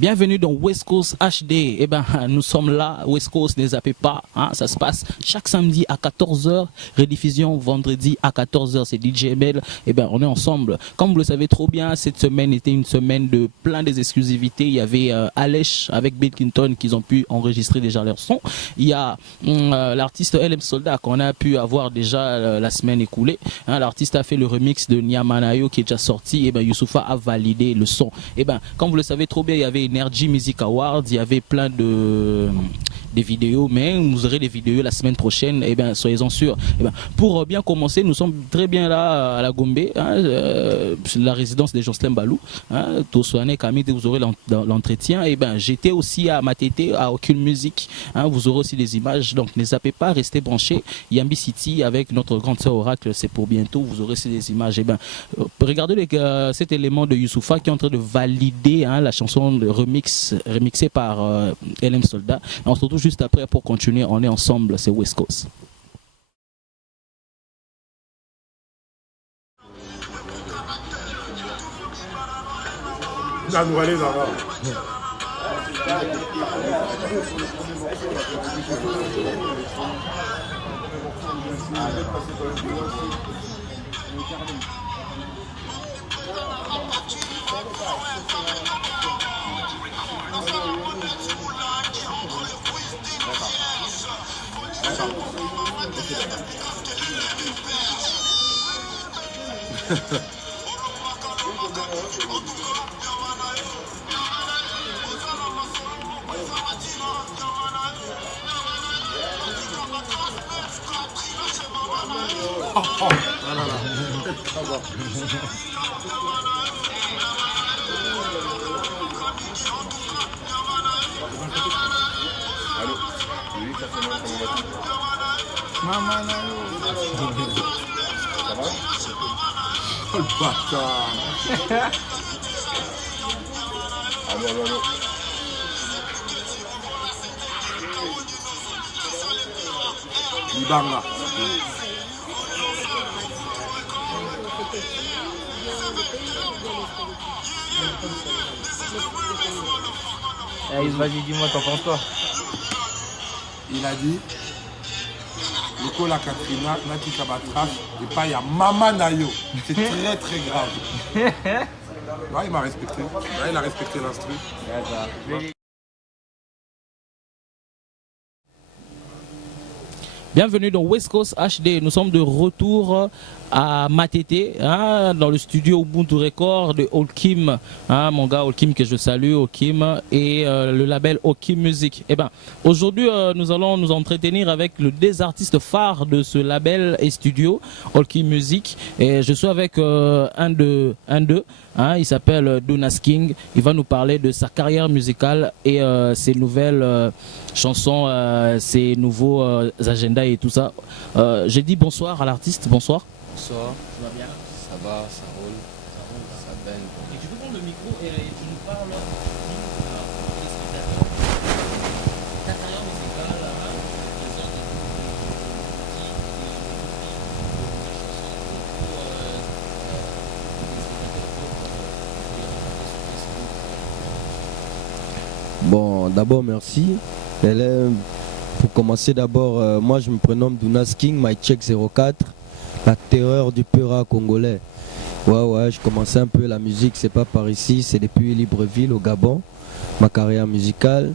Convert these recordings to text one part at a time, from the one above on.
Bienvenue dans West Coast HD. Eh ben, nous sommes là, West Coast, ne zappez pas. Hein, ça se passe chaque samedi à 14h, rediffusion vendredi à 14h. C'est DJ ML. Eh ben, on est ensemble. Comme vous le savez trop bien, cette semaine était une semaine de plein des exclusivités. Il y avait Alech avec Bill Clinton qui ont pu enregistrer déjà leur son. Il y a l'artiste LM Soldat qu'on a pu avoir déjà la semaine écoulée. Hein, l'artiste a fait le remix de Nyamanayo qui est déjà sorti. Eh ben, Youssoupha a validé le son. Eh ben, comme vous le savez trop bien, il y avait Energy Music Awards, il y avait plein des vidéos, mais vous aurez des vidéos la semaine prochaine, et bien soyez-en sûrs. Et ben, pour bien commencer, nous sommes très bien là à la Gombe, hein, la résidence des Jocelyn Balou, hein, Tosoane Camille, vous aurez l'entretien. Et ben j'étais aussi à Matete, à Ocul Music, hein, vous aurez aussi des images, donc ne zappez pas, restez branchés. Yambi City avec notre grande sœur Oracle, c'est pour bientôt, vous aurez aussi des images. Et ben regardez cet élément de Youssoupha qui est en train de valider, hein, la chanson de remixée par LM Soldat. On se retrouve juste après pour continuer. On est ensemble, c'est West Coast. Allô? Oui, ça fait mal, comment vas-tu? Maman, Ça va? oh le bâtard. Allô, allô, allô? Libanga. Vas-y, dis-moi, t'en penses quoi? Il a dit Nicolas Katrina, Nati Kabatras, et pas il y a Mama Nayo. C'est très très grave. Ouais, il m'a respecté. Ouais, il a respecté l'instru. Bienvenue dans West Coast HD. Nous sommes de retour à Matete, hein, dans le studio Ubuntu Record de Olkim, hein, mon gars Olkim que je salue, Olkim, et le label Olkim Music. Et ben, aujourd'hui, nous allons nous entretenir avec le des artistes phares de ce label et studio Olkim Music. Et je suis avec un d'eux. Hein, il s'appelle Dunas King. Il va nous parler de sa carrière musicale et ses nouvelles chansons, ses nouveaux agendas et tout ça. J'ai dit bonsoir à l'artiste. Bonsoir. Bonsoir. Tu vas bien? Ça va, ça roule, ça baigne. Et tu peux prendre le micro et tu nous parles ta carrière musicale, Bon, d'abord merci. Pour commencer d'abord, moi je me prénomme Dunas King, my check 04, la terreur du Peura congolais. Ouais, je commençais un peu la musique, c'est pas par ici, c'est depuis Libreville au Gabon, ma carrière musicale.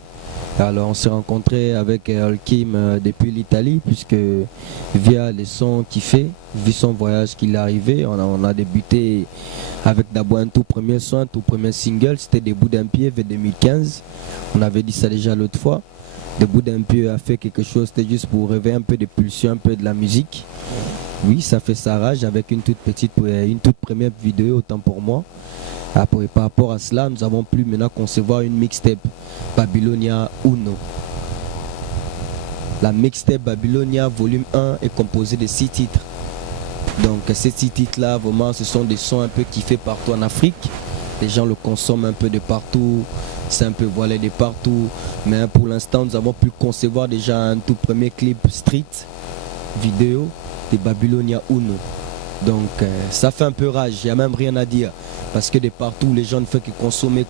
Alors on s'est rencontré avec Olkim depuis l'Italie, puisque via les sons qu'il fait, vu son voyage qu'il est arrivé, on a débuté avec d'abord un tout premier son, un tout premier single, c'était Debout d'un pied vers 2015. On avait dit ça déjà l'autre fois. Debout d'un pied a fait quelque chose, c'était juste pour réveiller un peu des pulsions, un peu de la musique. Oui, ça fait sa rage avec une toute première vidéo, autant pour moi. Après, par rapport à cela, nous avons pu maintenant concevoir une mixtape Babylonia Uno. La mixtape Babylonia volume 1 est composée de 6 titres. Donc ces 6 titres-là, vraiment, ce sont des sons un peu kiffés partout en Afrique. Les gens le consomment un peu de partout, c'est un peu voilé de partout. Mais pour l'instant, nous avons pu concevoir déjà un tout premier clip street vidéo de Babylonia Uno. Donc ça fait un peu rage, il n'y a même rien à dire. parce que de partout les gens ne font que consommer.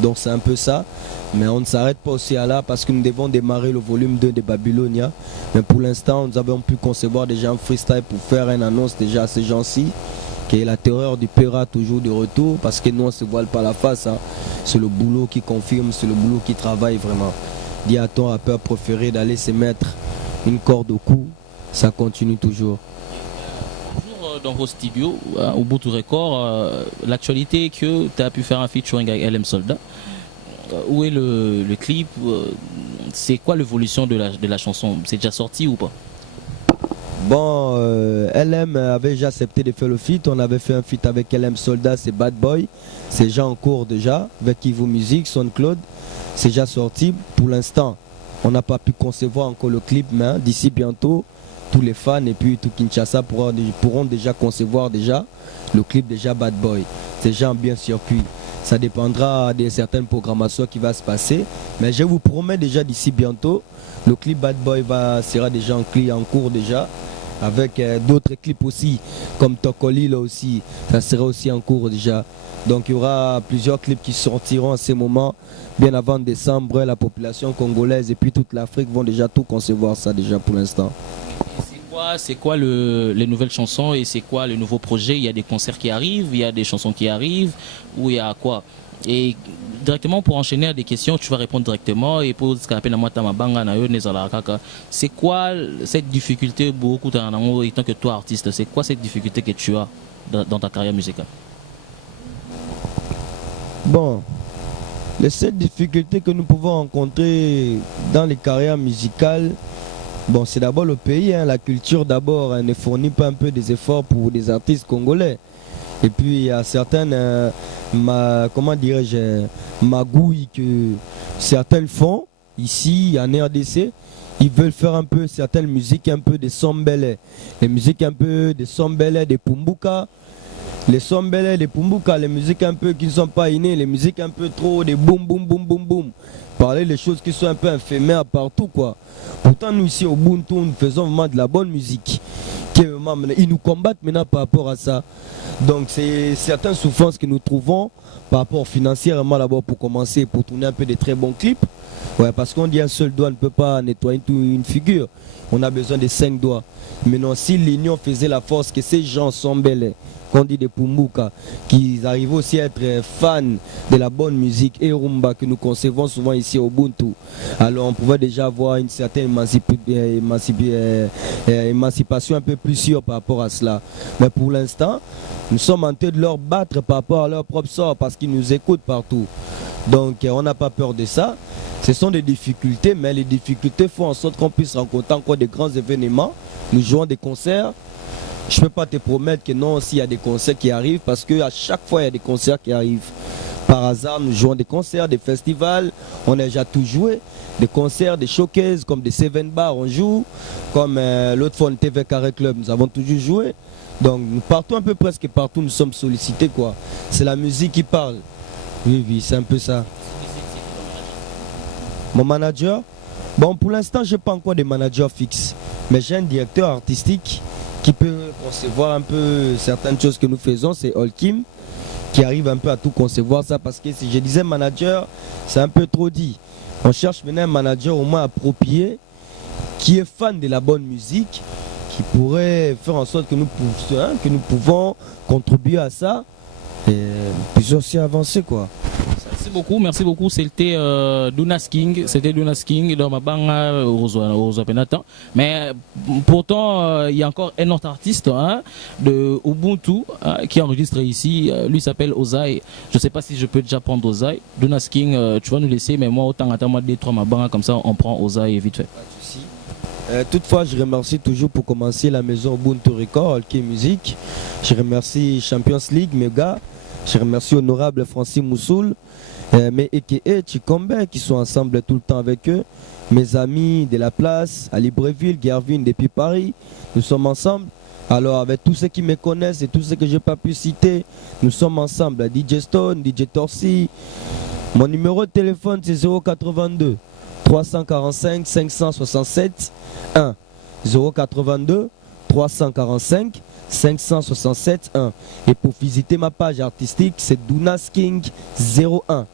Donc c'est un peu ça. Mais on ne s'arrête pas aussi à là parce que nous devons démarrer le volume 2 de Babylonia. Mais pour l'instant, nous avons pu concevoir déjà un freestyle pour faire une annonce déjà à ces gens-ci, qui est la terreur du Pera toujours de retour, parce que nous on ne se voile pas la face. Hein. C'est le boulot qui confirme, c'est le boulot qui travaille vraiment. Dis à ton rappeur préféré d'aller se mettre une corde au cou, ça continue toujours. Toujours dans vos studios, au Ubuntu Record, l'actualité que tu as pu faire un featuring avec LM Soldat. Où est le clip? C'est quoi l'évolution de la chanson? C'est déjà sorti ou pas? Bon, LM avait déjà accepté de faire le feat. On avait fait un feat avec LM Soldat, c'est Bad Boy. C'est déjà en cours déjà, avec Kivu Music, SoundCloud. C'est déjà sorti. Pour l'instant, on n'a pas pu concevoir encore le clip, mais d'ici bientôt, tous les fans et puis tout Kinshasa pourront déjà concevoir déjà le clip déjà Bad Boy. C'est déjà en bien circuit. Ça dépendra de certaines programmations qui va se passer. Mais je vous promets déjà d'ici bientôt, le clip Bad Boy sera déjà en cours déjà. Avec d'autres clips aussi, comme Tokoli là aussi, ça sera aussi en cours déjà. Donc il y aura plusieurs clips qui sortiront à ce moment, bien avant décembre. La population congolaise et puis toute l'Afrique vont déjà tout concevoir ça déjà pour l'instant. C'est quoi les nouvelles chansons et c'est quoi le nouveau projet? Il y a des concerts qui arrivent, il y a des chansons qui arrivent, ou il y a quoi? Et directement pour enchaîner à des questions, tu vas répondre directement et pour ce qu'on appelle c'est quoi cette difficulté beaucoup étant que toi artiste, c'est quoi cette difficulté que tu as dans ta carrière musicale? Bon, les 7 difficultés que nous pouvons rencontrer dans les carrières musicales, bon, c'est d'abord le pays, hein, la culture d'abord ne fournit pas un peu des efforts pour des artistes congolais. Et puis il y a certaines comment dirais-je, magouilles que certains font ici en RDC. Ils veulent faire un peu certaines musiques un peu de Sombele, les musiques un peu de Sombele, de Pumbuka. Les Sombele, les Pumbuka, les musiques un peu qui ne sont pas innées, les musiques un peu trop de boum boum boum boum boum. Parler des choses qui sont un peu éphémères partout quoi. Pourtant nous ici au Ubuntu nous faisons vraiment de la bonne musique. Ils nous combattent maintenant par rapport à ça. Donc c'est certaines souffrances que nous trouvons par rapport financièrement d'abord pour commencer, pour tourner un peu de très bons clips. Ouais, parce qu'on dit un seul doigt ne peut pas nettoyer une figure. On a besoin de 5 doigts. Maintenant si l'union faisait la force, que ces gens sont belles, qu'on dit des Pumbuka, qui arrivent aussi à être fans de la bonne musique et rumba que nous concevons souvent ici au Ubuntu. Alors on pouvait déjà avoir une certaine émancipation un peu plus sûre par rapport à cela. Mais pour l'instant, nous sommes en train de leur battre par rapport à leur propre sort parce qu'ils nous écoutent partout. Donc on n'a pas peur de ça. Ce sont des difficultés, mais les difficultés font en sorte qu'on puisse rencontrer encore des grands événements. Nous jouons des concerts. Je ne peux pas te promettre que non, s'il y a des concerts qui arrivent, parce qu'à chaque fois, il y a des concerts qui arrivent. Par hasard, nous jouons des concerts, des festivals, on a déjà tout joué. Des concerts, des showcases, comme des 7 bars, on joue. Comme l'autre fois, on était avec Carré Club, nous avons toujours joué. Donc, partout, un peu presque partout, nous sommes sollicités, quoi. C'est la musique qui parle. Oui, oui, c'est un peu ça. Mon manager, bon, pour l'instant, je n'ai pas encore de manager fixe. Mais j'ai un directeur artistique qui peut concevoir un peu certaines choses que nous faisons, c'est Olkim, qui arrive un peu à tout concevoir ça, parce que si je disais manager, c'est un peu trop dit. On cherche maintenant un manager au moins approprié, qui est fan de la bonne musique, qui pourrait faire en sorte que nous pouvons contribuer à ça, et puis aussi avancer quoi. Merci beaucoup. C'était Dunas King. C'était Dunas King dans ma banga aux Penatan. Mais pourtant, il y a encore un autre artiste de Ubuntu qui est enregistré ici. Lui s'appelle Ozai. Je ne sais pas si je peux déjà prendre Ozai. Dunas King, tu vas nous laisser, mais moi, autant attends moi 2-3 ma banga comme ça, on prend Ozai vite fait. Pas de souci. Toutefois, je remercie toujours pour commencer la maison Ubuntu Record, qui est musique. Je remercie Champions League, Mega. Je remercie Honorable Francis Moussoul. Mais et Chikombe qui sont ensemble tout le temps avec eux, mes amis de la place, à Libreville, Gervin depuis Paris, nous sommes ensemble. Alors avec tous ceux qui me connaissent et tous ceux que je n'ai pas pu citer, nous sommes ensemble. DJ Stone, DJ Torsi, mon numéro de téléphone c'est 082 345 567 1 082 345 567 1. Et pour visiter ma page artistique, c'est Dounas King 01.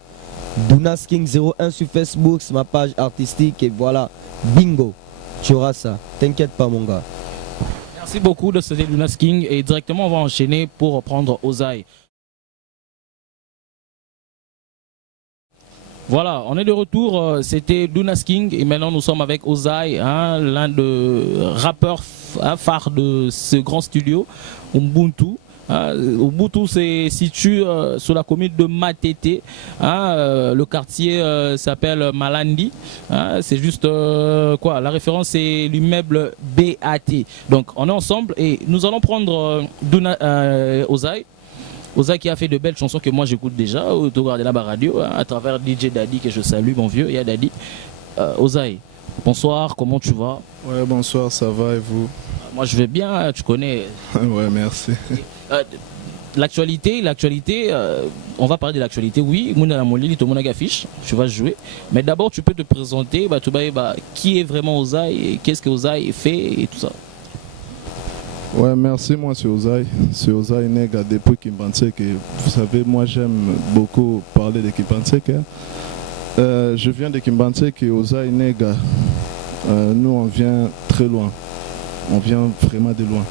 Dounas King 01 sur Facebook, c'est ma page artistique et voilà, bingo, tu auras ça. T'inquiète pas mon gars. Merci beaucoup de ce Dounas King et directement on va enchaîner pour reprendre Ozaï. Voilà, on est de retour, c'était Dounas King et maintenant nous sommes avec Ozaï, hein, l'un des rappeurs phares de ce grand studio, Ubuntu. Ubuntu se situe sur la commune de Matete, le quartier s'appelle Malandi, c'est juste quoi, la référence c'est l'immeuble BAT. Donc on est ensemble et nous allons prendre Ozaï. Ozaï qui a fait de belles chansons que moi j'écoute déjà autour de la radio à travers DJ Daddy que je salue, mon vieux, il y a Daddy. Ozaï, bonsoir, comment tu vas? Ouais, bonsoir, ça va et vous? Moi je vais bien, tu connais. Ouais, merci. L'actualité, on va parler de l'actualité, oui, Mouna Molili, tout le monde a affiche, tu vas jouer. Mais d'abord tu peux te présenter, qui est vraiment Ozaï et qu'est-ce que Ozaï fait et tout ça. Ouais, merci, moi c'est Ozaï. C'est Ozaï Nega depuis Kimbantsek. Vous savez, moi j'aime beaucoup parler de Kimbantsek. Je viens de Kimbantsek et Ozaï Nega. Nous on vient très loin. On vient vraiment de loin.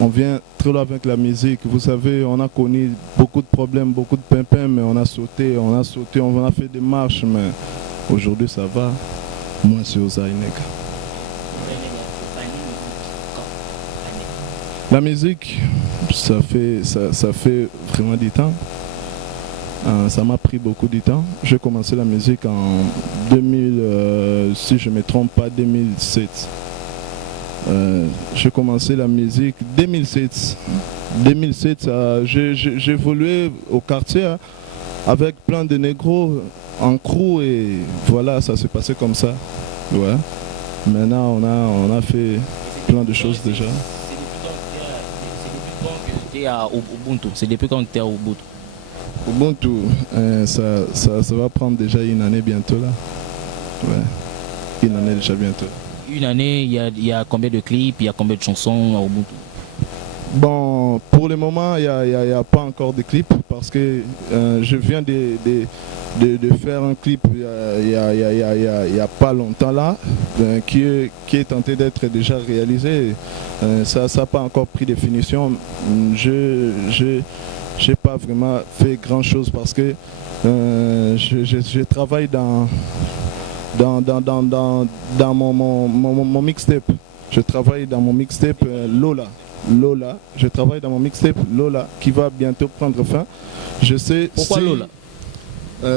On vient très loin avec la musique. Vous savez, on a connu beaucoup de problèmes, beaucoup de pimpins, mais on a sauté, on a fait des marches, mais aujourd'hui ça va. Moi c'est Ozaï Nega. La musique, ça fait vraiment du temps. Ça m'a pris beaucoup de temps. J'ai commencé la musique en 2000, si je ne me trompe pas, 2007. J'ai commencé la musique 2007. 2007, j'ai évolué au quartier avec plein de négros en crew et voilà, ça s'est passé comme ça. Ouais. Maintenant, on a fait plein de choses déjà. C'est depuis quand tu es à Ubuntu? Ubuntu, ça va prendre déjà une année bientôt là. Ouais, une année déjà bientôt. Une année, il y a combien de clips, il y a combien de chansons à Ubuntu? Bon, pour le moment, il n'y a pas encore de clips parce que je viens de faire un clip il y a pas longtemps là, qui est tenté d'être déjà réalisé. Ça n'a pas encore pris de finition. Je n'ai pas vraiment fait grand chose parce que je travaille dans mon mixtape. Je travaille dans mon mixtape Lola. Je travaille dans mon mixtape Lola qui va bientôt prendre fin. Je sais. Pourquoi si Lola?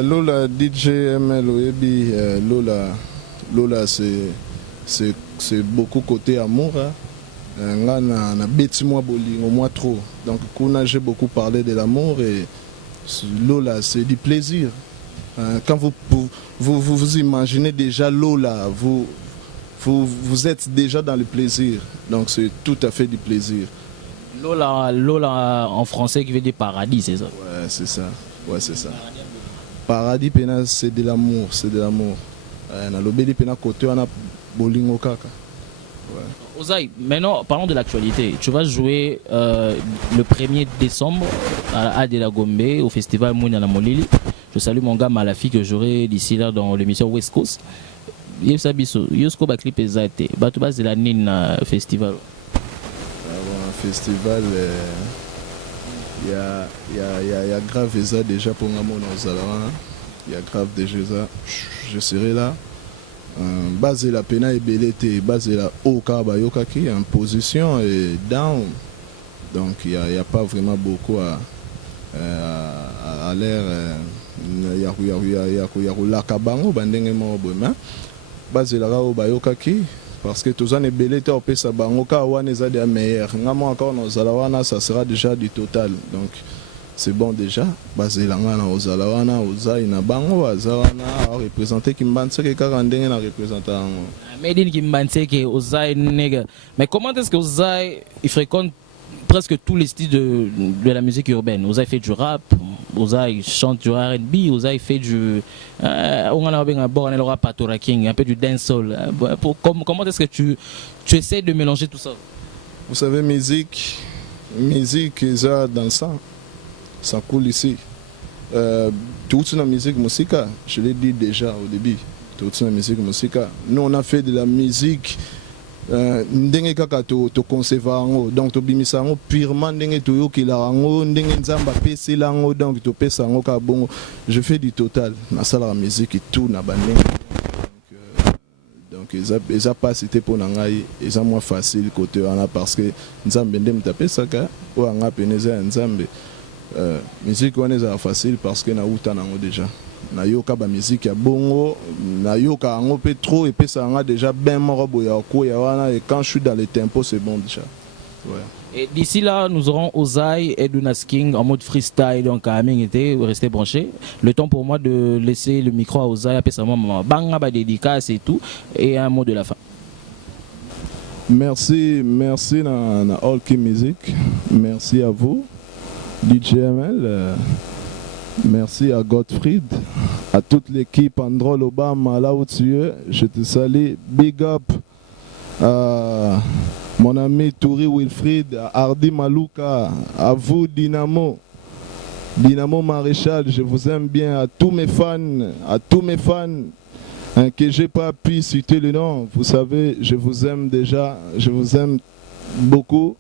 Lola DJ ML Oebi. Lola c'est beaucoup côté amour. Là na bêti moi bolingo moi trop. Donc j'ai beaucoup parlé de l'amour et Lola c'est du plaisir. Quand vous imaginez déjà Lola, vous êtes déjà dans le plaisir, donc c'est tout à fait du plaisir. Lola en français qui veut dire paradis, c'est ça? Ouais, c'est ça. Ouais, c'est ça. Paradis, c'est de l'amour, c'est de l'amour. Na lobeli pena côté on a bolingo kaka. Ouais. Ozaï, maintenant parlons de l'actualité. Tu vas jouer le 1er décembre à Adela Gombe au festival Mouna Molili. Je salue mon gars Malafi que j'aurai d'ici là dans l'émission West Coast. Yosko ba clip ezate bato bazela nini na festival? Festival il y a grave ça déjà pour moi dans Zalawana. Il y a grave déjà ça. Je serai là. Basé la pena et belete, basé la oka bayoka qui en position et down. Donc il y a pas vraiment beaucoup à l'air. Il y a la kabango bandenge mo boma. Basé la bayoka qui parce que tous les belete au pesa bango ka wana za des meilleurs. Ngamo encore dans Zalawana ça sera déjà du total. Donc c'est bon déjà. Basé la ngana au Zalawana Ozaï na bango Zalawana représenter Kimbantsek ka ndenge na représentant. Made in Kimbantsek Ozaï nègre. Mais comment est-ce que Ozaï il fréquente presque tous les styles de la musique urbaine? Ozaï fait du rap, Ozaï chante du R&B, Ozaï fait du on a un rap un peu du dancehall. Comment est-ce que tu essaies de mélanger tout ça? Vous savez, musique, ça dans le sang. Ça coule ici. Toute la musique, je l'ai dit déjà au début. Toute la musique, nous on a fait de la musique. Ndenge kaka to concevoir ngo donc to bimisa ngo purement ndenge to yokela ngo ndenge nzamba pesela ngo donc to pesa ngo ka bongo. Je fais du total na sala la musique et tout na bandenge. Donc ils a pas cité pour ngai ils ont moins facile côté wana parce que nzambe ndem tapesa ka o anga peneza nzambe musique on est facile parce que na uta nango déjà. Na yoka ba musique ya bongo na yoka ngo pe trop et puis ça nga déjà ben moko boya ko ya wana et quand je suis dans les tempos c'est bon déjà. Ouais. Et d'ici là, nous aurons Ozai et Dunas King en mode freestyle. Donc, à Amingité, restez branchés. Le temps pour moi de laisser le micro à Ozai, après ça, banga, ba dédicace et tout. Et un mot de la fin. Merci na All Kim Music. Merci à vous, DJML. Merci à Gottfried, à toute l'équipe Androl Obama, là où tu es. Je te salue. Big up à mon ami Touri Wilfried, à Hardy Malouka, à vous Dynamo Maréchal, je vous aime bien, à tous mes fans hein, que j'ai pas pu citer le nom. Vous savez, je vous aime déjà, je vous aime beaucoup.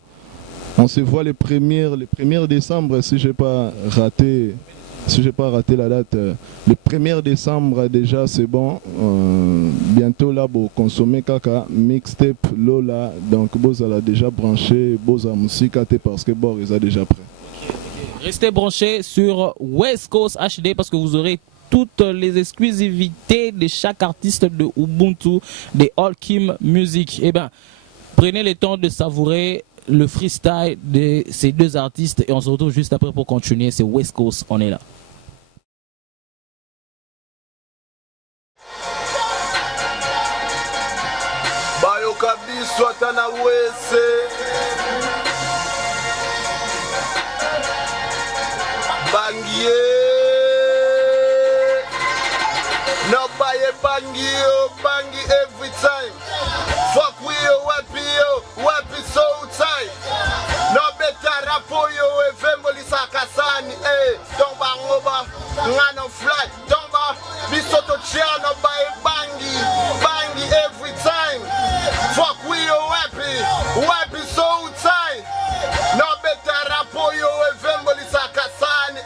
On se voit les 1er décembre si j'ai pas raté la date. Le 1er décembre déjà c'est bon. Bientôt là pour consommer kaka mixtape Lola. Donc Boz a déjà branché Boz a musique parce que Boris a déjà prêt. Restez branchés sur West Coast HD parce que vous aurez toutes les exclusivités de chaque artiste de Ubuntu, de All Kim Music. Eh bien, prenez le temps de savourer le freestyle de ces deux artistes et on se retrouve juste après pour continuer. C'est West Coast, on est là. Bayoka biswata na wese Bangie No baye bangio bangi every time Fuck we yo wapi so tight No better rapo yo evemboli sakasani Don't bang over ngano fly Don't bang bisoto chia no baye bangi every time Fuck we yo wapi so tight No better rapo yo evemboli sakasani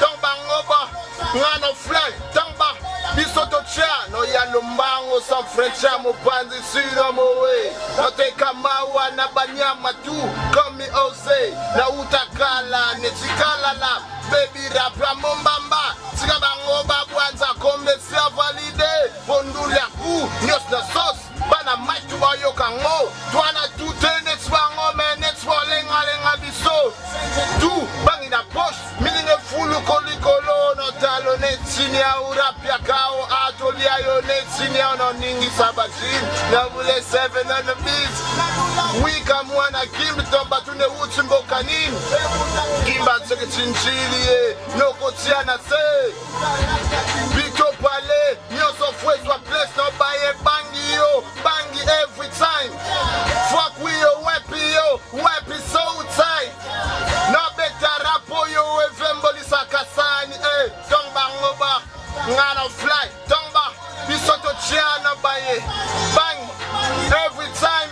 Don't bang over ngano fly Don't bang bisoto chia no ya lumbango some French mupanzi sino mowe No teka mawa na banyama tu Komi ose na utakala nechikala la Baby rap mombamba Tika bangoba bwanza komesi valide Bondulia ku nyos na sauce Bana mic tu bayoka ngo Tuana tute next bango me next lenga biso Tu bangi na posh Milinge fulu kolikolo No talo netini ya urapia kao Atolia yo netini ya no ningi sabajin Na vule 7 on the beats Wika mwana kimbi tomba tune uchimbo kanini Kimba tseke chinchili No kotiana se Bito pale Nyoso fwezwa place no baye bangi yo Bangi every time Fuck we yo Wapi so tight No better rapo yo evemboli sakasani Tongba ngoba Ngano fly Tongba Bisoto chiana baye Bang Every time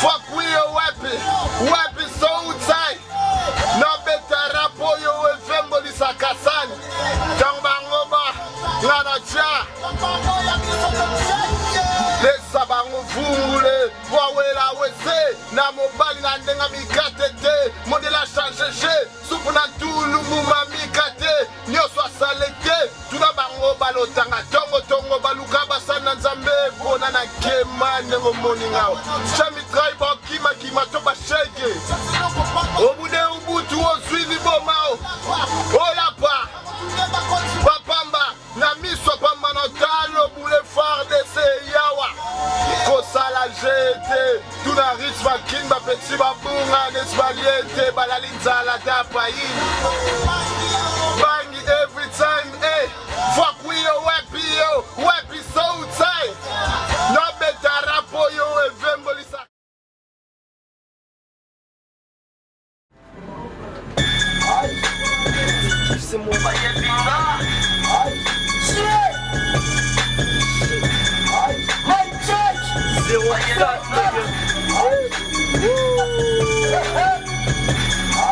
Fuck we yo Wapi so tight No better rapo yo evemboli sakasani Tongba ngoba Ngano chia Lesa bangu fungule Wawela wese Na mobali na ndenga mikatete Modela changeje Supu na tulu muma mikate Nyoso asalete Tuna bango balotanga Tongo baluka basana nzambe Bona na kema nengo moni ngao Chami traiba kima toba shege Obude ubutu ozwili bomao Olapa Papamba Na miswa pamba no talo boulevard de Seyawa Kosala jete Tuna rich makin ba petit babunga Nesbaliete balalinza la tapa Bangi every time Fuck we yo wapi so tight No better rapo yo evemboli c'est mon baillet binga. Aïe, shit. Aïe, my check. 04, nigga.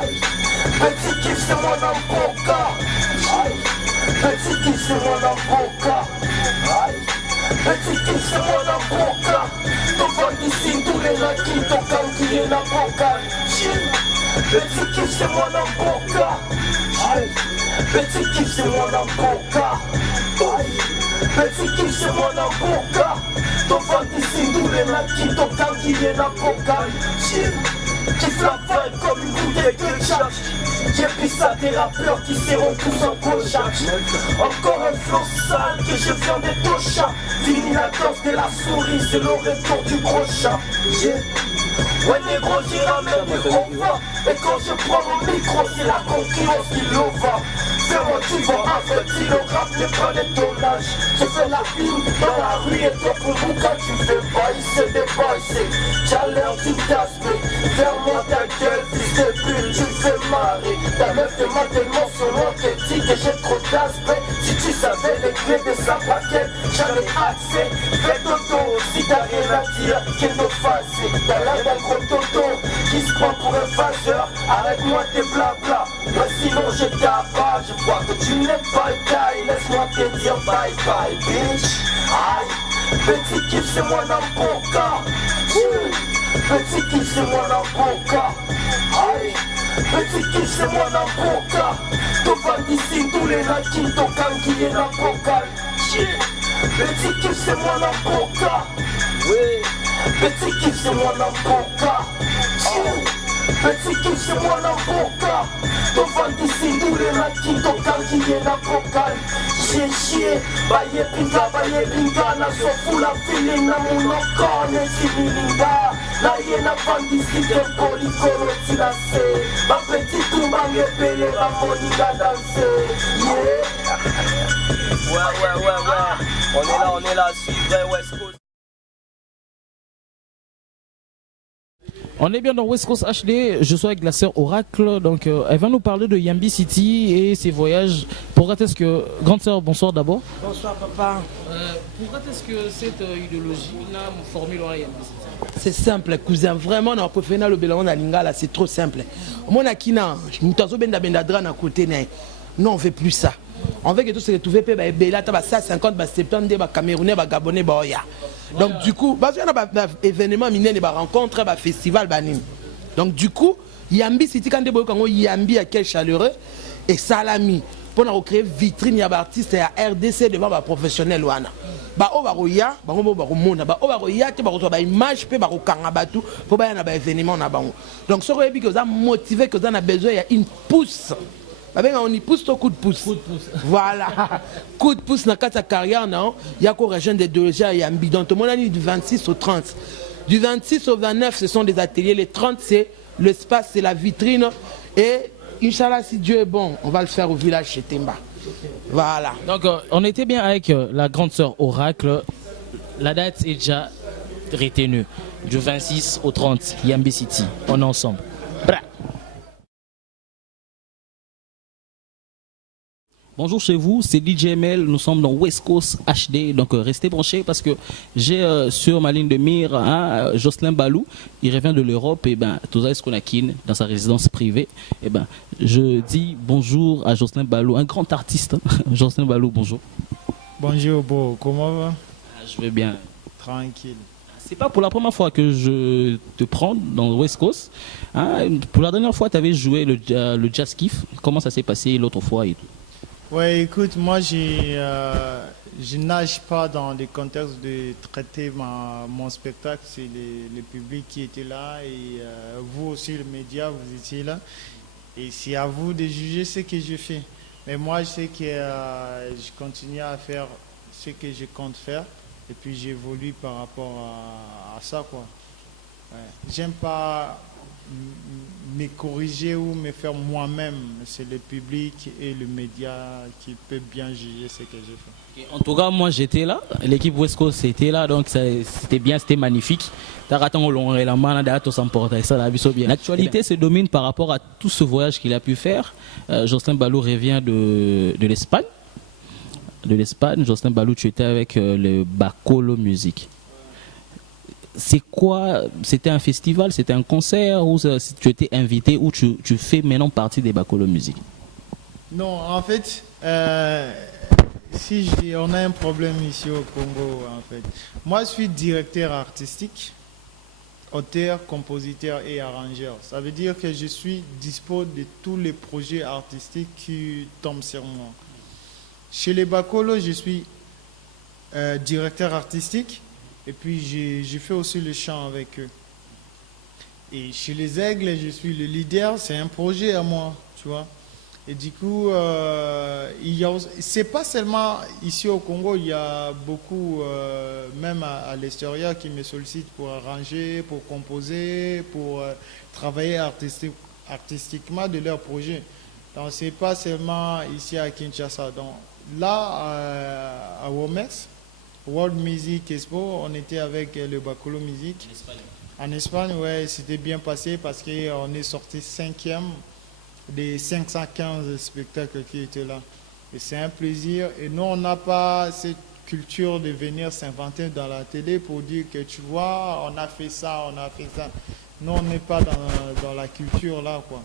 Aïe, petit kiff, c'est mon amboka. Aïe, petit kiff, c'est mon amboka. Aïe, petit kiff, c'est mon amboka. Devant d'ici, tous les naquis, ton camp qui est l'amboka. Petit kiff, c'est mon amboka. Aïe, petit kiff, c'est mon amboka. Aïe, petit kiff, c'est mon amboka. Devant d'ici, tous les naquis, ton camp qui est l'amboka. Kiffe la vibe comme une bouteille de jack. J'ai pris ça des rappeurs qui seront tous en Kojak. Encore un flow sale que je viens des Tocha. Fini la danse de la souris, c'est le retour du gros chat. Ouais négro, j'y ramène du over. Et quand je prends mon micro, c'est la concurrence qui l'ova. Fais-moi tu vas avertir le rap n'est pas des tonnages. Je fais la ligne dans la rue et toi pour Bouka tu fais baisser des baisser. T'as l'air d'une tasse. Ferme-moi ta gueule, fils de pute, tu me fais marrer. Ta meuf demande tellement son nom qu'elle dit que j'ai trop d'aspect. Si tu savais les clés de sa paquette, j'en ai accès. Fais dodo, si t'as rien à dire, qu'elle me fasse. T'as l'air d'un gros toto qui se prend pour un phaseur. Arrête-moi tes blabla, moi sinon je t'abats. Je vois que tu n'es pas le taille, laisse-moi te dire bye bye bitch. Aïe, petit kiff c'est moi n'importe. Petit kiff c'est moi n'importe. Aïe, petit kiff c'est moi n'importe. Devant d'ici tous les naquis, ton camp qui est n'importe. Petit kiff c'est moi n'importe. Oui, petit kiff c'est moi n'importe. Petit kiff c'est moi n'importe. Devant d'ici tous les naquis, ton camp qui est n'importe. Chier, baye pinga, na so full of feeling, na mon encore, ne similinga. Na yena bandisi de policolo tilase. Ma petite tumba ngepele, ma moninga danser. Yeah. Ouais. On est là, c'est vrai, West Coast. On est bien dans West Coast HD, je suis avec la sœur Oracle, donc elle va nous parler de Yambi City et ses voyages. Pourquoi est-ce que... Grande sœur, bonsoir d'abord. Bonsoir papa. Pourquoi est-ce que cette idéologie-là me formule à Yambi City? C'est simple, cousin. Vraiment, on a préféré le Bélaon à Lingala, c'est trop simple. Mon akina, nous t'as benda bendadra na côté non, on ne fait plus ça. On veut que tout se retrouve, Béla, tu as 50, 70, Camerounais, Gabonais, Oya. Donc du coup, il y a un événement, des rencontres, des festivals. Donc du coup, Yambi City, quand on dit Yambi à quel chaleureux, et Salami, pour créer vitrine, il y a des artistes et RDC devant les professionnels. Donc ce que vous avez motivé, que vous avez besoin, il y a une pousse. On y pousse au coup de pouce. Voilà. Coup de pouce dans ta carrière, non? Il y a encore région de Dologia et Yambi. Donc, mon année du 26 au 30. Du 26 au 29, ce sont des ateliers. Les 30, c'est l'espace, c'est la vitrine. Et Inch'Allah, si Dieu est bon, on va le faire au village chez Temba. Voilà. Donc, on était bien avec la grande sœur Oracle. La date est déjà retenue. Du 26 au 30, Yambi City. On est ensemble. Bra. Bonjour chez vous, c'est DJML, nous sommes dans West Coast HD, donc restez branchés parce que j'ai sur ma ligne de mire Jocelyn Balou, il revient de l'Europe et Tozaïs Konakin dans sa résidence privée. Et je dis bonjour à Jocelyn Balou, un grand artiste. Jocelyn Balou, bonjour. Bonjour Bo, comment va? Je vais bien. Tranquille. C'est pas pour la première fois que je te prends dans West Coast. Pour la dernière fois, tu avais joué le Jazz Kiff. Comment ça s'est passé l'autre fois et tout? Ouais, écoute, moi je nage pas dans le contexte de traiter mon spectacle. C'est le public qui était là et vous aussi, les médias, vous étiez là. Et c'est à vous de juger ce que je fais. Mais moi, je sais que je continue à faire ce que je compte faire et puis j'évolue par rapport à ça, quoi. Ouais. J'aime pas me corriger ou me faire moi-même. C'est le public et le média qui peut bien juger ce que j'ai fait. En tout cas, moi j'étais là, l'équipe West Coast était là, donc c'était bien, c'était magnifique. L'actualité se domine par rapport à tout ce voyage qu'il a pu faire. Jocelyn Ballot revient de l'Espagne. Jocelyn Ballot, tu étais avec le Bacolo Music. C'est quoi? C'était un festival, c'était un concert, ou tu étais invité, ou tu fais maintenant partie des Bacolo Music? Non, en fait, on a un problème ici au Congo, en fait. Moi, je suis directeur artistique, auteur, compositeur et arrangeur. Ça veut dire que je suis dispo de tous les projets artistiques qui tombent sur moi. Chez les Bacolo, je suis directeur artistique et puis j'ai fait aussi le chant avec eux. Et chez les Aigles, je suis le leader, c'est un projet à moi, tu vois. Et du coup, c'est pas seulement ici au Congo, il y a beaucoup, même à l'extérieur, qui me sollicitent pour arranger, pour composer, pour travailler artistiquement de leurs projets. Donc, c'est pas seulement ici à Kinshasa. Donc, là, à Womex, World Music Expo, on était avec le Bacolo Music. En Espagne, ouais, c'était bien passé parce qu'on est sorti 5e des 515 spectacles qui étaient là. Et c'est un plaisir. Et nous, on n'a pas cette culture de venir s'inventer dans la télé pour dire que tu vois, on a fait ça, on a fait ça. Nous, on n'est pas dans la culture là, quoi.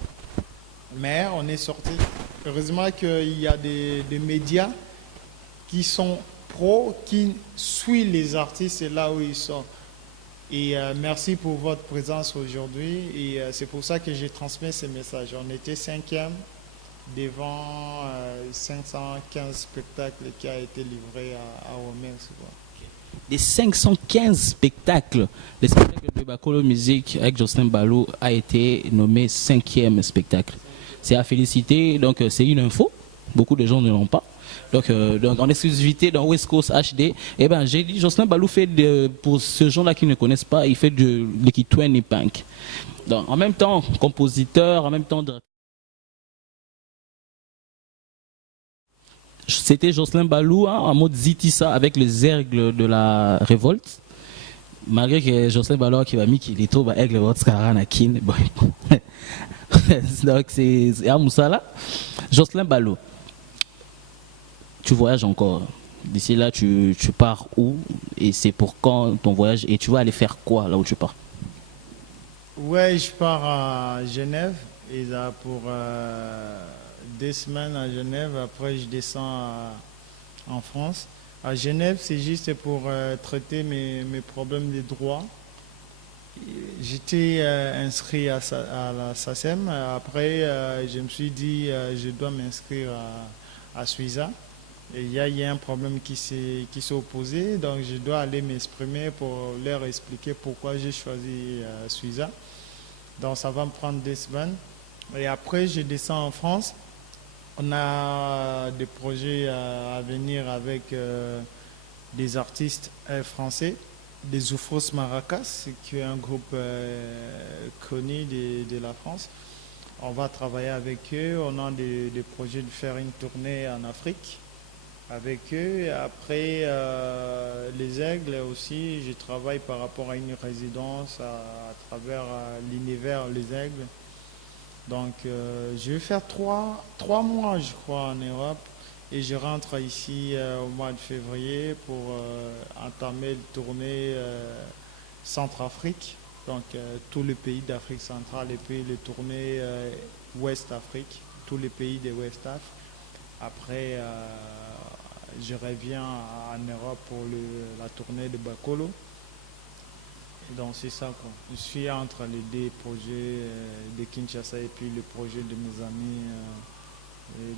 Mais on est sorti. Heureusement qu'il y a des médias qui sont pros, qui suivent les artistes là où ils sont. Et merci pour votre présence aujourd'hui. Et c'est pour ça que j'ai transmis ce message. On était 5e devant 515 spectacles qui a été livré à Womex. Des 515 spectacles, le spectacle de Bacolo Music avec Jocelyn Ballot a été nommé 5e spectacle. C'est à féliciter, donc c'est une info. Beaucoup de gens ne l'ont pas. Donc en exclusivité dans West Coast HD, eh ben, j'ai dit, Jocelyn Ballot fait, pour ceux gens-là qui ne connaissent pas, il fait de l'Equitouane et Punk. Donc en même temps, compositeur, en même temps... C'était Jocelyn Ballot en mode Zitissa avec les aigles de la révolte. Malgré que Jocelyn Ballot qui va mis qu'il est trop aigle Kin. Donc c'est à Moussala. Jocelyn Ballot. Tu voyages encore. D'ici là, tu pars où? Et c'est pour quand ton voyage? Et tu vas aller faire quoi là où tu pars? Ouais, je pars à Genève. Et là, pour 2 semaines à Genève. Après, je descends en France. À Genève, c'est juste pour traiter mes problèmes de droit. J'étais inscrit à la SACEM. Après, je me suis dit je dois m'inscrire à Suiza. Et il y a un problème qui s'est opposé, donc je dois aller m'exprimer pour leur expliquer pourquoi j'ai choisi Suiza. Donc ça va me prendre 2 semaines. Et après, je descends en France. On a des projets à venir avec des artistes français, des Oufros Maracas, qui est un groupe connu de la France. On va travailler avec eux. On a des projets de faire une tournée en Afrique avec eux. Et après, les Aigles aussi, je travaille par rapport à une résidence à travers l'univers Les Aigles. Donc, je vais faire 3 mois, je crois, en Europe. Et je rentre ici au mois de février pour entamer une tournée Centrafrique. Donc, tous les pays d'Afrique centrale et puis les tournées Ouest Afrique, tous les pays de West Afrique. Après, je reviens en Europe pour la tournée de Bacolo. Et donc c'est ça, quoi. Je suis entre les 2 projets de Kinshasa et puis le projet de mes amis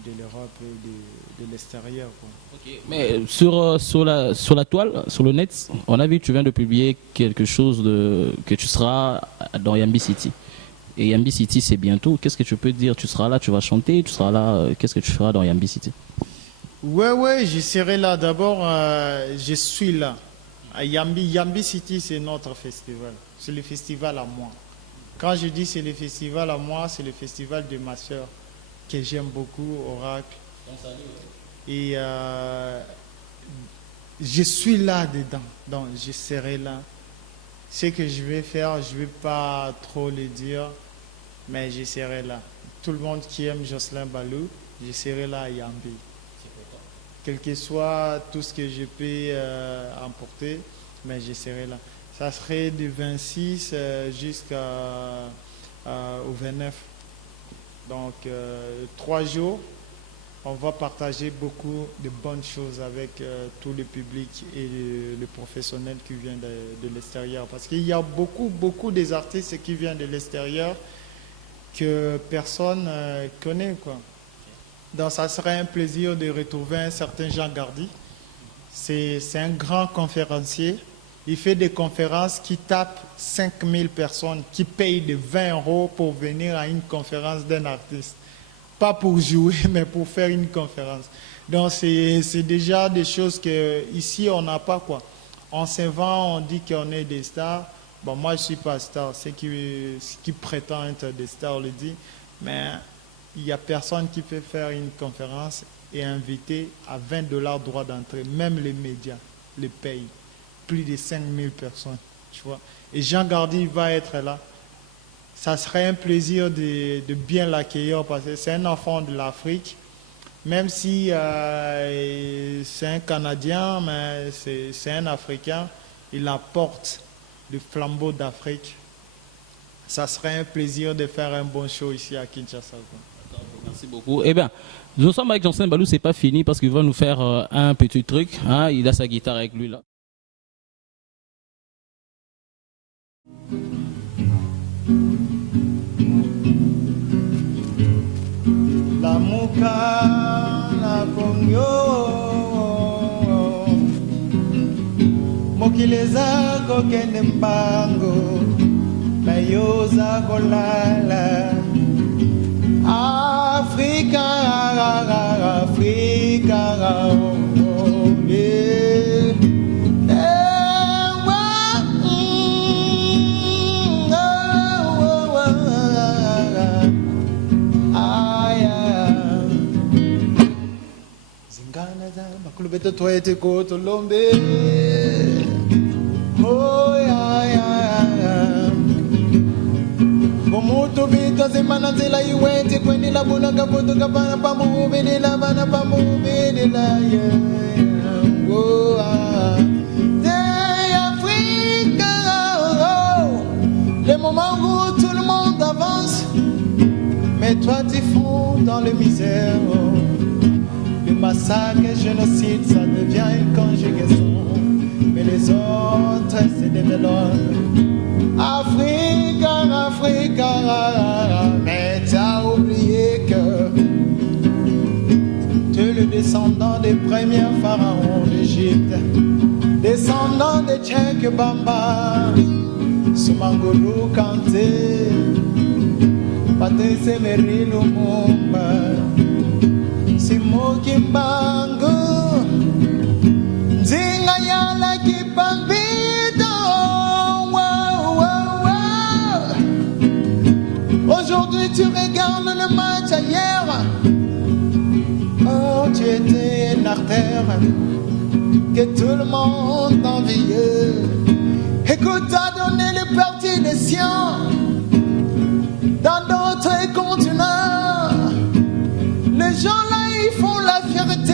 de l'Europe et de l'extérieur, quoi. Okay. Mais sur la toile, sur le net, on a vu que tu viens de publier quelque chose que tu seras dans Yambi City. Et Yambi City, c'est bientôt. Qu'est-ce que tu peux dire? Tu seras là, tu vas chanter, tu seras là. Qu'est-ce que tu feras dans Yambi City? Ouais, je serai là. D'abord, je suis là. À Yambi City, c'est notre festival. C'est le festival à moi. Quand je dis c'est le festival à moi, c'est le festival de ma soeur que j'aime beaucoup, Oracle. Et je suis là dedans, donc je serai là. Ce que je vais faire, je ne vais pas trop le dire, mais je serai là. Tout le monde qui aime Jocelyn Balou, je serai là à Yambi. Quel que soit tout ce que je peux emporter, mais je serai là. Ça serait du 26 jusqu'au 29. Donc, 3 jours, on va partager beaucoup de bonnes choses avec tout le public et les professionnels qui viennent de l'extérieur. Parce qu'il y a beaucoup des artistes qui viennent de l'extérieur que personne ne connaît, quoi. Donc, ça serait un plaisir de retrouver un certain Jean Gardy. C'est un grand conférencier. Il fait des conférences qui tapent 5000 personnes, qui payent de 20 € pour venir à une conférence d'un artiste. Pas pour jouer, mais pour faire une conférence. Donc, c'est déjà des choses qu'ici, on n'a pas, quoi. On s'invente, on dit qu'on est des stars. Bon, moi, je ne suis pas star. Ceux qui prétendent être des stars le disent. Mais il n'y a personne qui peut faire une conférence et inviter à 20 $ droit d'entrée. Même les médias les payent. Plus de 5000 personnes, tu vois. Et Jean Gardy va être là. Ça serait un plaisir de bien l'accueillir parce que c'est un enfant de l'Afrique. Même si c'est un Canadien, mais c'est un Africain, il apporte le flambeau d'Afrique. Ça serait un plaisir de faire un bon show ici à Kinshasa. Merci beaucoup. Eh bien, nous sommes avec Jocelyn Balou, c'est pas fini parce qu'il va nous faire un petit truc. Hein, il a sa guitare avec lui là. La muka la pongyo mokileza kokende mbango na yoza kolala Afrika Kulubete toete ko tolombe oh ya bomutu bita zemana zela iwete kweni la buna kabutu kapana pamu bedela bana pamu bedela ya oh Africa les moments où tout le monde avance mais toi tu fonds dans le misère Le massacre et génocide, ça devient une conjugaison. Mais les autres, c'est des mélons. Africa, mais t'as oublié que tu es le descendant des premiers pharaons d'Égypte, descendant de Tchèque Bamba, Soumangolu Kanté, Patrice Emery Lumumba. Simo Kimbangu Nzinga Yala Kipambito Aujourd'hui tu regardes le match ailleurs Oh tu étais une artère que tout le monde enviait Écoute t'as donné le parti des siens Dans d'autres continents Les gens là ils font la fierté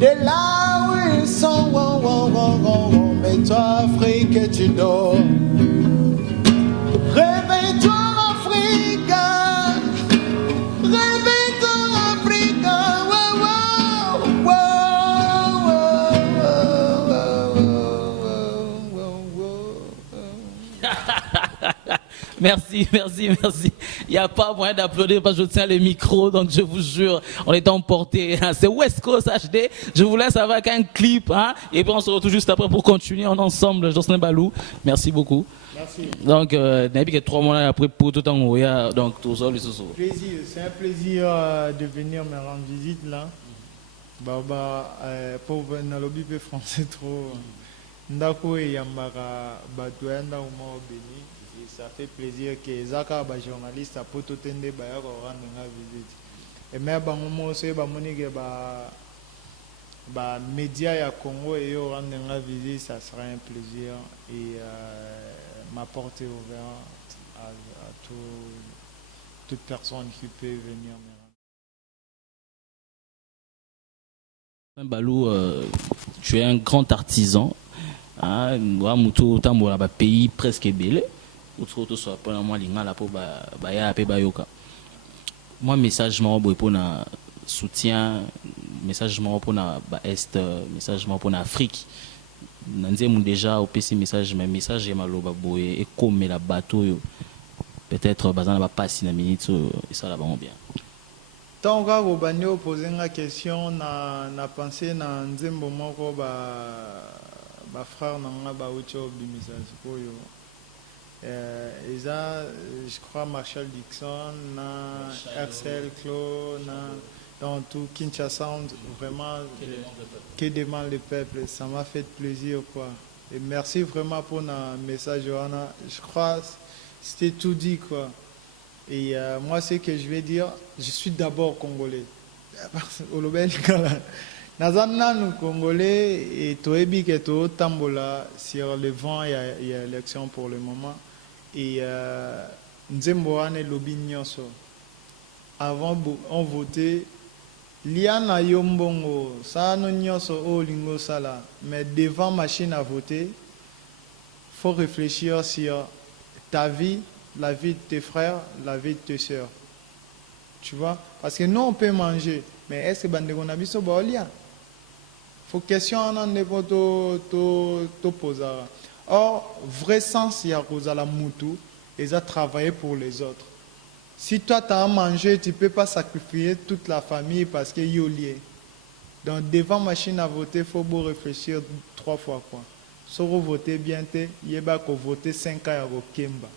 de là où ils sont. Mais toi, Afrique, tu dors. Réveille-toi, Afrique. Réveille-toi, Afrique. Merci. Il n'y a pas moyen d'applaudir parce que je tiens le micro, donc je vous jure, on est emporté. C'est West Coast HD. Je vous laisse avec un clip, hein, et puis on se retrouve juste après pour continuer en ensemble. Jocelyn Balou, merci beaucoup. Merci. Donc, Nabi, que 3 mois après pour tout le temps, donc tout ça, plaisir, c'est un plaisir de venir me rendre visite là. Pauvre Nalobi français trop. Ndako et Yamara Batouenda au Béni. Et ça fait plaisir que Zaka, les journalistes, à Pototende, rendre visite. Et même si les médias au Congo et rendre visite, ça sera un plaisir. Et ma porte est ouverte à toute personne qui peut venir me rendre. Balou, tu es un grand artisan. Mutu tambola ba pays presque belé. Autre soit pas moi linga la po ba ya pe ba yoka. Moi message moi pour na soutien, message moi pour na ba est, message moi pour na Afrique. Nanze mon déjà au PC message mais message maloba boye et comme la bateau peut-être bazana ba passer na minute et ça là va bien. Tant que vous avez posé une question, na pensé na nzembo moko ba frère nanga ba ucho bimisa sikoyo. Je crois Marshall Dixon, na Axel Klo, na dans tout Kinshasa, vraiment que demande le peuple. Ça m'a fait plaisir quoi. Et merci vraiment pour notre message Johanna. Je crois c'était tout dit quoi. Et moi, ce que je vais dire, je suis d'abord congolais. Nous congolais et toebi que to tambola sur le vent, il y a élection pour le moment. Et nzembo ane lobi nyonso. Avant on votait liana yombongo ça no nyonso o lingo sala mais devant machine à voter faut réfléchir sur ta vie, la vie de tes frères, la vie de tes sœurs. Tu vois? Parce que nous, on peut manger. Mais est-ce que on a besoin de lien? Il faut question en te poser. Or, vrai sens, il y a la moutou, et ça travailler pour les autres. Si toi, tu as à manger, tu ne peux pas sacrifier toute la famille parce qu'il y a lié. Donc, devant machine à voter, il faut beau réfléchir 3 fois. Quoi. Si vous votez bien, il y a voter 5 ans au Kemba.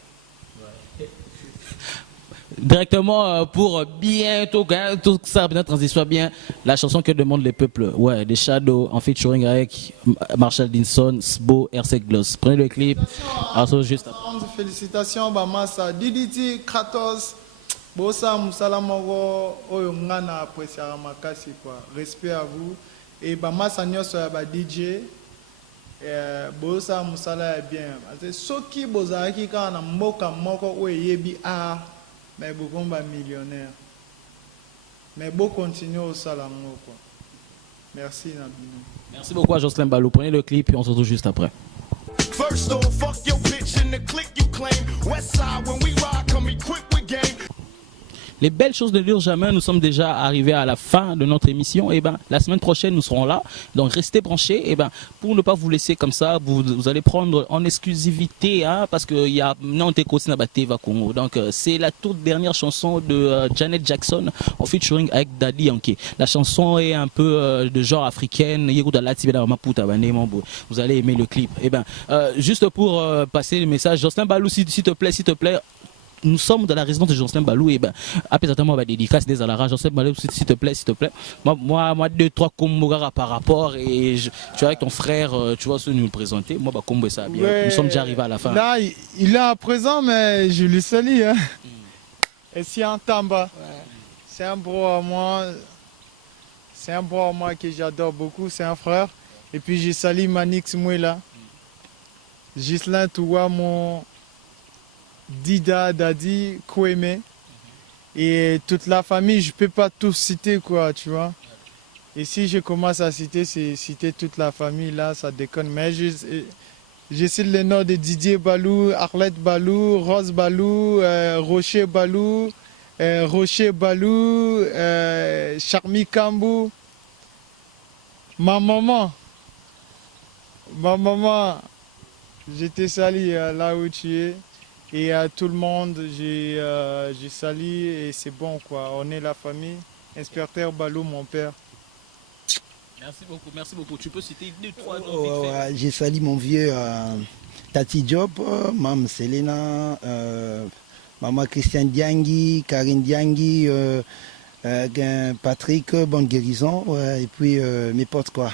Directement pour bientôt tout ça bien transition bien la chanson que demande les peuples des Shadows en featuring avec Marshall Dixon, Sbo, RC Gloss. Prenez le clip. Alors juste après. Félicitations Bamasa Diditi Kratos Bosa Musala Moro oyo ngana apprécier makasi quoi. Respect à vous et Bamasa nyoso ya ba DJ Bosa Musala est bien. Soki bozaki kana mboka moko oyo yebi mais beaucoup de millionnaires. Mais beaucoup continuent au salamo. Merci Nabino. Merci beaucoup à Jocelyn Balou. Prenez le clip et on se retrouve juste après. First off, fuck your bitch in the click you claim. West side when we ride, come equipped with game. Les belles choses de dire jamais, nous sommes déjà arrivés à la fin de notre émission. Et la semaine prochaine, nous serons là. Donc, restez branchés. Et pour ne pas vous laisser comme ça, vous allez prendre en exclusivité, parce qu'il y a Nantes Nabateva Congo. Donc, c'est la toute dernière chanson de Janet Jackson en featuring avec Daddy Yankee. La chanson est un peu de genre africaine. Vous allez aimer le clip. Et juste pour passer le message, Jocelyn Balou, s'il te plaît. Nous sommes dans la résidence de Jocelyn Balou et après ma dédicace des Alara. Jocelyn Balou, s'il te plaît. Moi 2-3 combos par rapport et tu vois avec ton frère, tu vois ce nous présenter. Moi combo ça bien. Ouais, nous sommes déjà arrivés à la fin. Là, il est à présent mais je lui salue Et si en Tamba. C'est un bro à moi. C'est un bro à moi que j'adore beaucoup, c'est un frère. Et puis je salue Manix Mouela. Gislain Toua mon Dida, Dadi, Koueme et toute la famille, je ne peux pas tous citer quoi, tu vois. Et si je commence à citer, c'est citer toute la famille, là, ça déconne. Mais je cite les noms de Didier Balou, Arlette Balou, Rose Balou, Rocher Balou, Charmi Kambou, ma maman, je te salue là où tu es. Et à tout le monde, j'ai sali et c'est bon quoi. On est la famille. Inspecteur Balou, mon père. Merci beaucoup. Tu peux citer 2-3 noms. J'ai sali mon vieux Tati Diop, Maman Selena, Maman Christiane Diangui, Karine Diangui, Patrick, bonne guérison. Et puis mes potes quoi.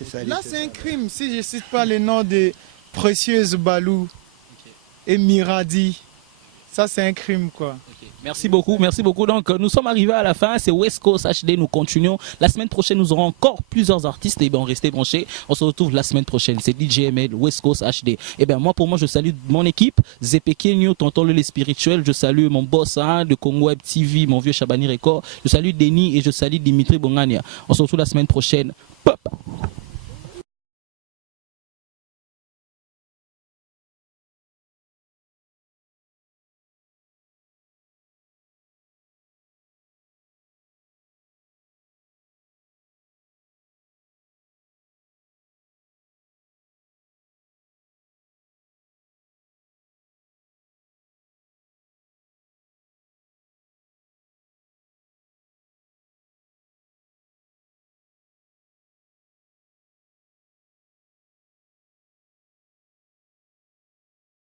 Okay. Là c'est un crime si je ne cite pas les noms des précieuses Balou. et Miradi. Ça, c'est un crime, quoi. Okay. Merci beaucoup, merci beaucoup. Donc, nous sommes arrivés à la fin. C'est West Coast HD. Nous continuons. La semaine prochaine, nous aurons encore plusieurs artistes. Et bien, restez branchés. On se retrouve la semaine prochaine. C'est DJML, West Coast HD. Et bien, moi, je salue mon équipe. Zepeke New, Tonton le spirituel. Je salue mon boss de Congo Web TV, mon vieux Chabani Record. Je salue Denis et je salue Dimitri Bongania. On se retrouve la semaine prochaine. Pop.